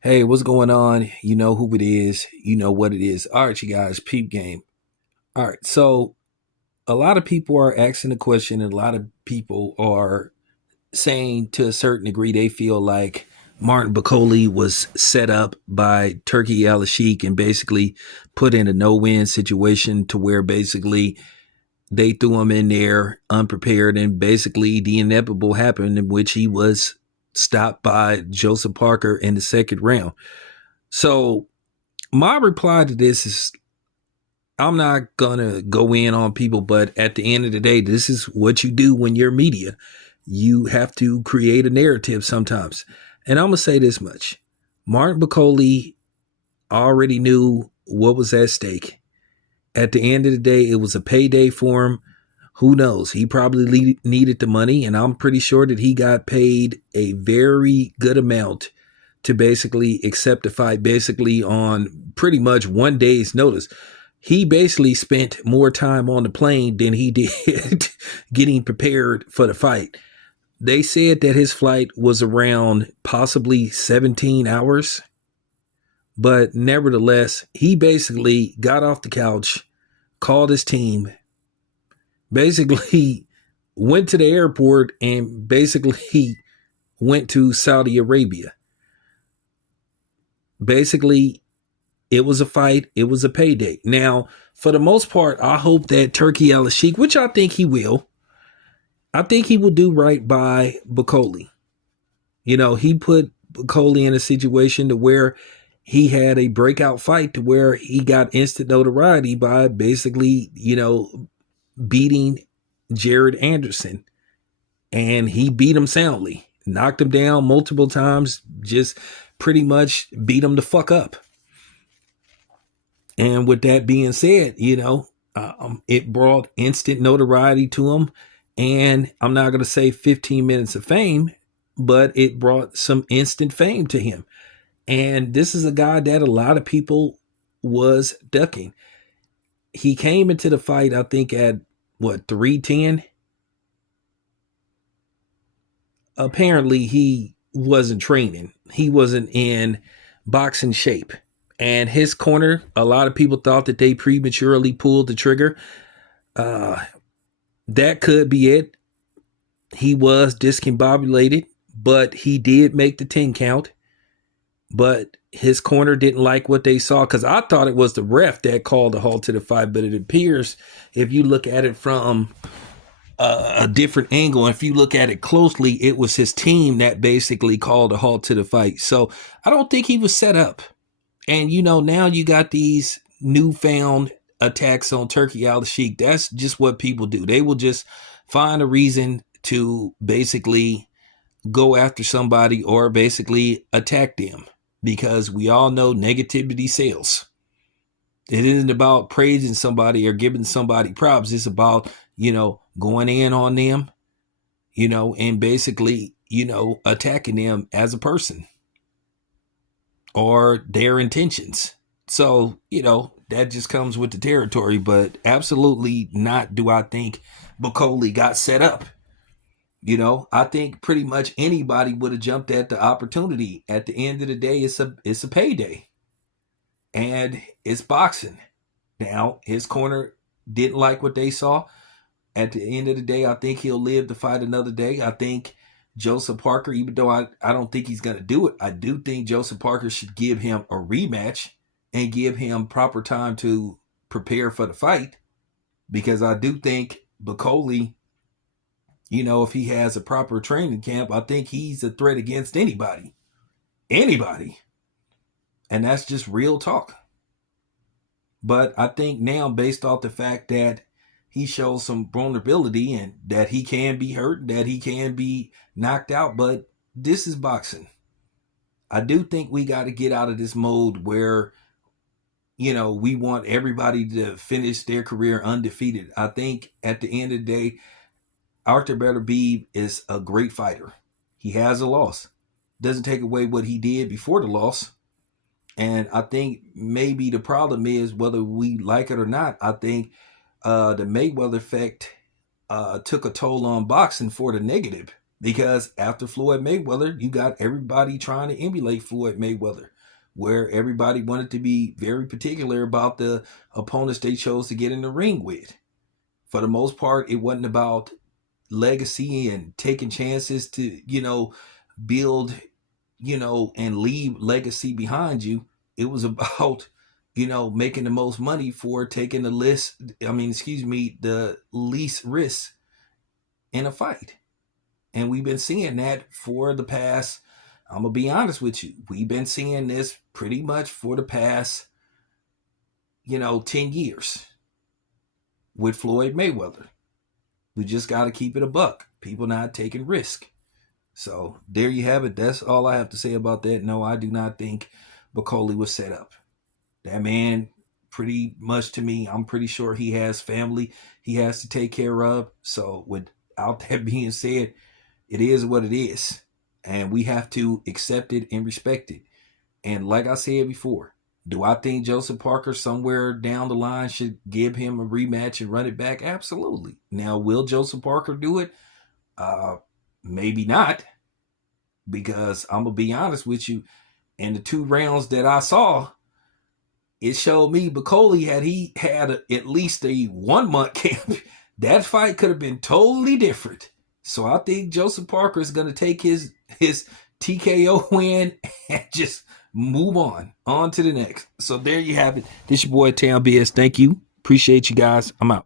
Hey, what's going on? You know who it is. You know what it is. All right, you guys, peep game. All right. So, a lot of people are asking the question, and a lot of people are saying to a certain degree they feel like Martin Bakole was set up by Turkey Al Sheikh and basically put in a no win situation to where basically they threw him in there unprepared, and basically the inevitable happened, in which he was stopped by Joseph Parker in the second round. So, my reply to this is I'm not gonna go in on people, but at the end of the day, this is what you do when you're media. You have to create a narrative sometimes. And I'm gonna say this much. Martin Bakole already knew what was at stake. At the end of the day, it was a payday for him. Who knows? He probably needed the money, and I'm pretty sure that he got paid a very good amount to basically accept the fight, basically on pretty much one day's notice. He basically spent more time on the plane than he did getting prepared for the fight. They said that his flight was around possibly 17 hours, but nevertheless, he basically got off the couch, called his team, basically went to the airport, and basically went to Saudi Arabia. Basically, it was a fight. It was a payday. Now, for the most part, I hope that Turkey Al Sheikh, which I think he will, I think he will do right by Bakole. You know, he put Bakole in a situation to where he had a breakout fight to where he got instant notoriety by basically, beating Jared Anderson. And he beat him soundly, knocked him down multiple times, just pretty much beat him the fuck up. And with that being said, it brought instant notoriety to him. And I'm not going to say 15 minutes of fame, but it brought some instant fame to him. And this is a guy that a lot of people was ducking. He came into the fight, I think, at what, 310? Apparently, he wasn't training, he wasn't in boxing shape. And his corner, a lot of people thought that they prematurely pulled the trigger. Uh, that could be it. He was discombobulated, but he did make the 10 count. But his corner didn't like what they saw, because I thought it was the ref that called a halt to the fight. But it appears, if you look at it from a different angle, and if you look at it closely, it was his team that basically called a halt to the fight. So I don't think he was set up. And now you got these newfound attacks on Turkey Al Sheikh. That's just what people do. They will just find a reason to basically go after somebody or basically attack them, because we all know negativity sells. It isn't about praising somebody or giving somebody props. It's about, going in on them, and basically, attacking them as a person or their intentions. So, that just comes with the territory, but absolutely not do I think Bakole got set up. I think pretty much anybody would have jumped at the opportunity. At the end of the day, it's a payday. And it's boxing. Now, his corner didn't like what they saw. At the end of the day, I think he'll live to fight another day. I think Joseph Parker, even though I don't think he's going to do it, I do think Joseph Parker should give him a rematch and give him proper time to prepare for the fight. Because I do think Bakole, if he has a proper training camp, I think he's a threat against anybody. Anybody. And that's just real talk. But I think now, based off the fact that he shows some vulnerability and that he can be hurt, that he can be knocked out, but this is boxing. I do think we got to get out of this mode where, we want everybody to finish their career undefeated. I think at the end of the day, Arthur Beterbiev is a great fighter. He has a loss. Doesn't take away what he did before the loss. And I think maybe the problem is, whether we like it or not, I think the Mayweather effect took a toll on boxing for the negative. Because after Floyd Mayweather, you got everybody trying to emulate Floyd Mayweather, where everybody wanted to be very particular about the opponents they chose to get in the ring with. For the most part, it wasn't about legacy and taking chances to, build, and leave legacy behind you. It was about, making the most money for taking the least risk in a fight. And we've been seeing that for the past, I'm going to be honest with you, we've been seeing this pretty much for the past, 10 years with Floyd Mayweather. We just got to keep it a buck. People not taking risk. So there you have it. That's all I have to say about that. No, I do not think Bakole was set up. That man, pretty much to me, I'm pretty sure he has family he has to take care of. So without that being said, it is what it is. And we have to accept it and respect it. And like I said before, do I think Joseph Parker somewhere down the line should give him a rematch and run it back? Absolutely. Now, will Joseph Parker do it? Maybe not, because I'm gonna be honest with you. In the 2 rounds that I saw, it showed me Bakole had at least a 1 month camp. That fight could have been totally different. So I think Joseph Parker is gonna take his TKO win and just move on to the next. So there you have it. This your boy Tam BS. Thank you. Appreciate you guys. I'm out.